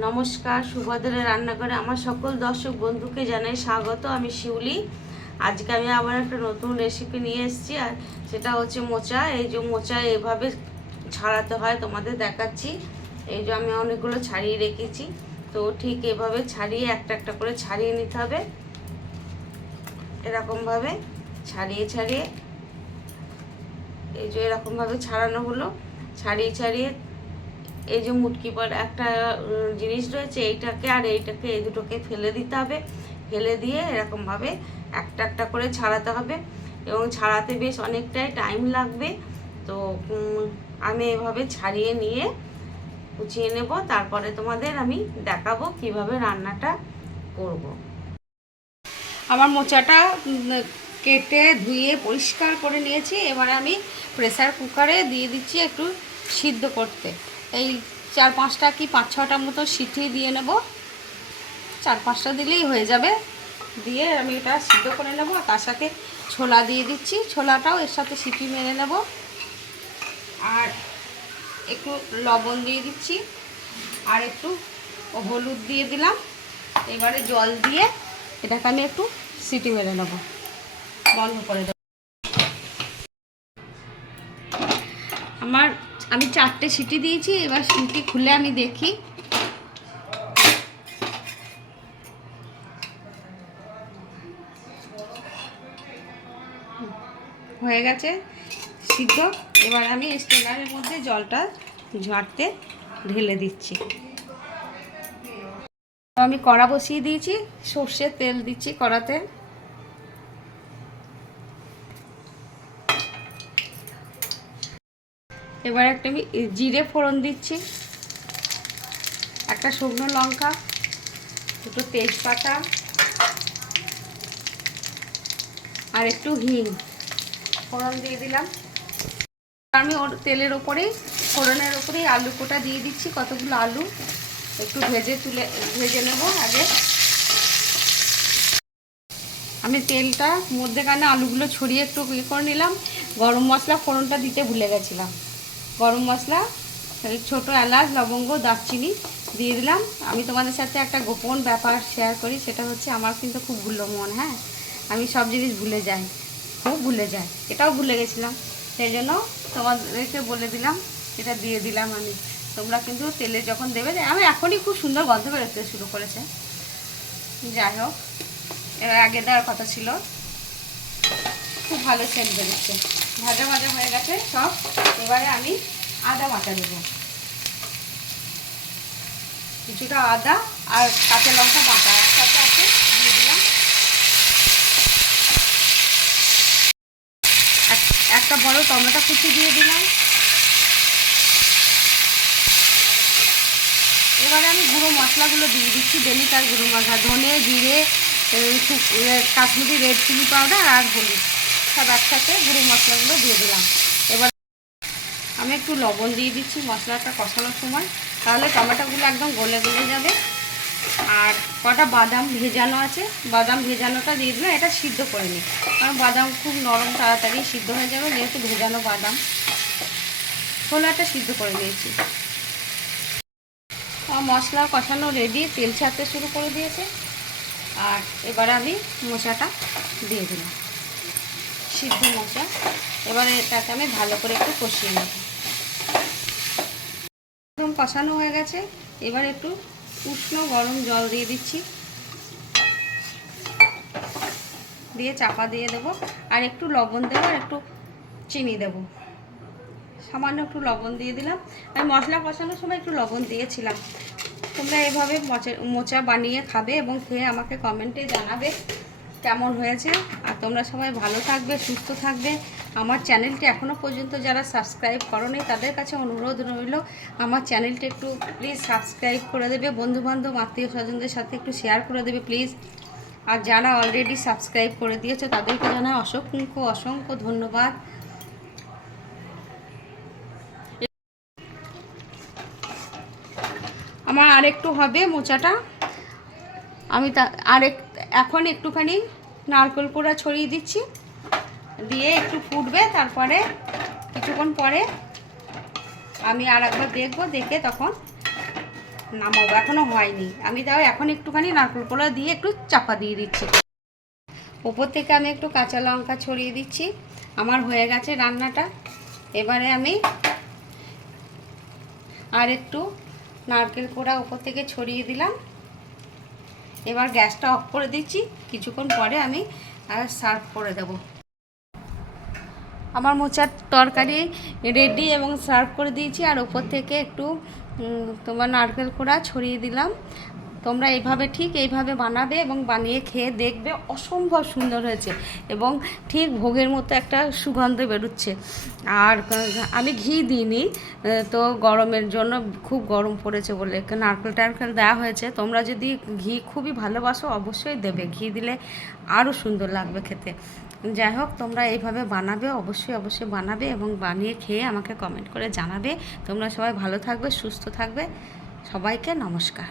নমস্কার, সুভদ্রা রান্নাঘরে আমার সকল দর্শক বন্ধুকে জানাই স্বাগত। আমি শিউলি। আজকে আমি আবার একটা নতুন রেসিপি নিয়ে এসেছি, আর সেটা হচ্ছে মোচা। এই যে মোচা এভাবে ছাড়াতে হয় তোমাদের দেখাচ্ছি। এই যে আমি অনেকগুলো ছাড়িয়ে রেখেছি, তো ঠিক এভাবে ছাড়িয়ে একটা একটা করে ছাড়িয়ে নিতে হবে। এরকমভাবে ছাড়িয়ে ছাড়িয়ে এই যে এরকমভাবে ছাড়ানো হলো। ছাড়িয়ে ছাড়িয়ে এই যে মুটকি পর একটা জিনিস রয়েছে, এইটাকে আর এইটাকে, এই দুটোকে ফেলে দিতে হবে। ফেলে দিয়ে এরকমভাবে একটা একটা করে ছাড়াতে হবে, এবং ছাড়াতে বেশ অনেকটাই টাইম লাগবে। তো আমি এভাবে ছাড়িয়ে নিয়ে কুচিয়ে নেব, তারপরে তোমাদের আমি দেখাবো কিভাবে রান্নাটা করব। আমার মোচাটা কেটে ধুয়ে পরিষ্কার করে নিয়েছি। এবারে আমি প্রেসার কুকারে দিয়ে দিচ্ছি একটু সিদ্ধ করতে। এই 4-5টা কি 5-6টা মতো সিটি দিয়ে নেব। 4-5টা দিলেই হয়ে যাবে। দিয়ে আমি এটা সিদ্ধ করে নেব, আর তার সাথে ছোলা দিয়ে দিচ্ছি। ছোলাটাও এর সাথে সিটি মেরে নেব, আর একটু লবণ দিয়ে দিচ্ছি, আর একটু হলুদ দিয়ে দিলাম। এবারে জল দিয়ে এটাকে আমি একটু সিটি মেরে নেব, বন্ধ করে দেব। আমি 4টে সিটি দিয়েছি। এবার সিটি খুলে আমি দেখি। হয়ে গেছে সিদ্ধ। এবার আমি স্ট্রেনারের মধ্যে জলটা ঝাড়তে ঢেলে দিচ্ছি। আমি কড়া বসিয়ে দিয়েছি, সর্ষের তেল দিচ্ছি কড়াতে। এবার একটা আমি জিরে ফোড়ন দিচ্ছি, একটা শুকনো লঙ্কা, দুটো তেজপাতা, আর একটু হিং ফোড়ন দিয়ে দিলাম। আমি ওর তেলের ওপরেই, ফোড়নের ওপরেই আলু কোটা দিয়ে দিচ্ছি। কতগুলো আলু একটু ভেজে নেব আগে। আমি তেলটা মধ্যেখানে আলুগুলো ছড়িয়ে একটু ইয়ে করে নিলাম। গরম মশলা ফোড়নটা দিতে ভুলে গেছিলাম। গরম মশলা, ছোটো এলাচ, লবঙ্গ, দারচিনি দিয়ে দিলাম। আমি তোমাদের সাথে একটা গোপন ব্যাপার শেয়ার করি, সেটা হচ্ছে আমার কিন্তু খুব ভুলো মন। হ্যাঁ, আমি সব জিনিস ভুলে যাই, খুব ভুলে যাই। এটাও ভুলে গেছিলাম, সেই জন্য তোমাদেরকে বলে দিলাম, এটা দিয়ে দিলাম আমি। তোমরা কিন্তু তেলে যখন দেবে, আমি এখনই খুব সুন্দর গন্ধ বেরোতে শুরু করেছে। যাই হোক, এর আগে দেওয়ার কথা ছিল। খুব ভালো সেন্ট বেরোচ্ছে। ভাজা ভাজা হয়ে গেছে সব। এবারে আমি আদা বাটা দেবো, কিছুটা আদা আর কাঁচা লঙ্কা বাটা একসাথে আছে দিয়ে দিলাম। একটা বড় টমেটো কুচি দিয়ে দিলাম। এবারে আমি গুঁড়ো মশলাগুলো দিয়ে দিচ্ছি। ডেলিকার গুঁড়ো মশলা, ধনে, জিরে, কাশ্মীরি রেড চিলি পাউডার আর হলুদ, সব একসাথে গুঁড়ো মশলাগুলো দিয়ে দিলাম। এবার আমি একটু লবণ দিয়ে দিচ্ছি মশলাটা কষানোর সময়, তাহলে টমেটোগুলো একদম গলে গলে যাবে। আর কটা বাদাম ভেজানো আছে, বাদাম ভেজানোটা দিয়ে দিলাম। এটা সিদ্ধ করে নিই, কারণ বাদাম খুব নরম, তাড়াতাড়ি সিদ্ধ হয়ে যাবে, যেহেতু ভেজানো বাদাম। ছোলাটা সিদ্ধ করে নিয়েছি। মশলা কষানো রেডি, তেল ছাড়তে শুরু করে দিয়েছে। আর এবারে আমি মোচাটা দিয়ে দিলাম, সিদ্ধ মোচা। এবারে এটাকে আমি ভালো করে একটু কষিয়ে নেব। একদম কষানো হয়ে গেছে। এবার একটু উষ্ণ গরম জল দিয়ে দিচ্ছি, দিয়ে চাপা দিয়ে দেবো। আর একটু লবণ দেবো, আর একটু চিনি দেবো, সামান্য একটু লবণ দিয়ে দিলাম। আমি মশলা কষানোর সময় একটু লবণ দিয়েছিলাম। তোমরা এভাবে মোচা বানিয়ে খাবে এবং খেয়ে আমাকে কমেন্টে জানাবে কেমন হয়েছে। আর তোমরা সবাই ভালো থাকবে, সুস্থ থাকবে। আমার চ্যানেলটি এখনও পর্যন্ত যারা সাবস্ক্রাইব করোনি, তাদের কাছে অনুরোধ রইল, আমার চ্যানেলটি একটু প্লিজ সাবস্ক্রাইব করে দেবে। বন্ধুবান্ধব, আত্মীয় স্বজনদের সাথে একটু শেয়ার করে দেবে প্লিজ। আর যারা অলরেডি সাবস্ক্রাইব করে দিয়েছে, তাদেরকে জানাই অসংখ্য অসংখ্য ধন্যবাদ। আমার আরেকটু হবে মোচাটা। আমি এখন একটুখানি নারকেল কোড়া ছড়িয়ে দিচ্ছি, দিয়ে একটু ফুটবে। তারপরে কিছুক্ষণ পরে আমি আর একবার দেখবো, দেখে তখন নামাবো, এখনও হয়নি। আমি তাও এখন একটুখানি নারকেল কোড়া দিয়ে একটু চাপা দিয়ে দিচ্ছি। ওপর থেকে আমি একটু কাঁচা লঙ্কা ছড়িয়ে দিচ্ছি। আমার হয়ে গেছে রান্নাটা। এবারে আমি আর একটু নারকেল কোড়া ওপর থেকে ছড়িয়ে দিলাম। এবার গ্যাসটা অফ করে দিচ্ছি। কিছুক্ষণ পরে আমি সার্ভ করে দেব। আমার মোচার তরকারি রেডি এবং সার্ভ করে দিয়েছি। আর ওপর থেকে একটু তোমার নারকেল কোড়া ছড়িয়ে দিলাম। তোমরা ঠিক এইভাবে বানাবে এবং বানিয়ে খেয়ে দেখবে, অসম্ভব সুন্দর হয়েছে এবং ঠিক ভোগের মতো একটা সুগন্ধ বেরোচ্ছে। আর আমি ঘি দিইনি, তো গরমের জন্য, খুব গরম পড়েছে বলে নারকেল টারকেল দেওয়া হয়েছে। তোমরা যদি ঘি খুবই ভালোবাসো অবশ্যই দেবে, ঘি দিলে আরও সুন্দর লাগবে খেতে। যাই হোক, তোমরা এইভাবে বানাবে, অবশ্যই বানাবে এবং বানিয়ে খেয়ে আমাকে কমেন্ট করে জানাবে। তোমরা সবাই ভালো থাকবে, সুস্থ থাকবে। সবাইকে নমস্কার।